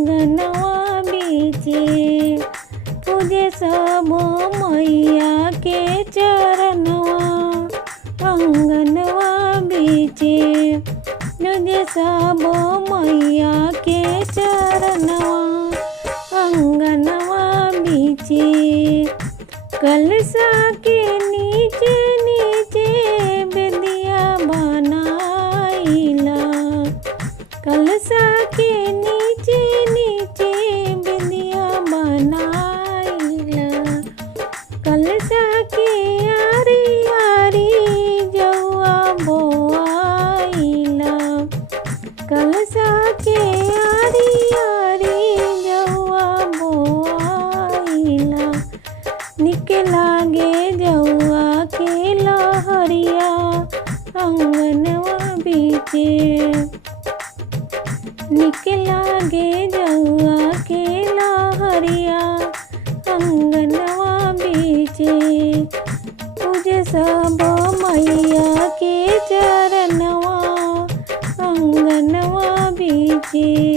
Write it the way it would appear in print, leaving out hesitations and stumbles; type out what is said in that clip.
अंगनवा बीचे पूजे सब मैया के चरणवा। अंगनवा बीचे पूजे सब मैया के चरणवा। अंगनवा बीचे कलशा के नीचे नीचे बेदिया बनाइला। कलशा के नीचे नीचे बेदिया बनाइला। कलशा के आरी आरी जौआ बोआइला। कलशा के आरी आरी जौआ बोआइला। निक लागे जौआ के लहरिया अंगनवा बीचे। निक लागे जौआ के लहरिया अंगनवा बीचे पूजे सब मैया के चरणवा। अंगनवा बीचे।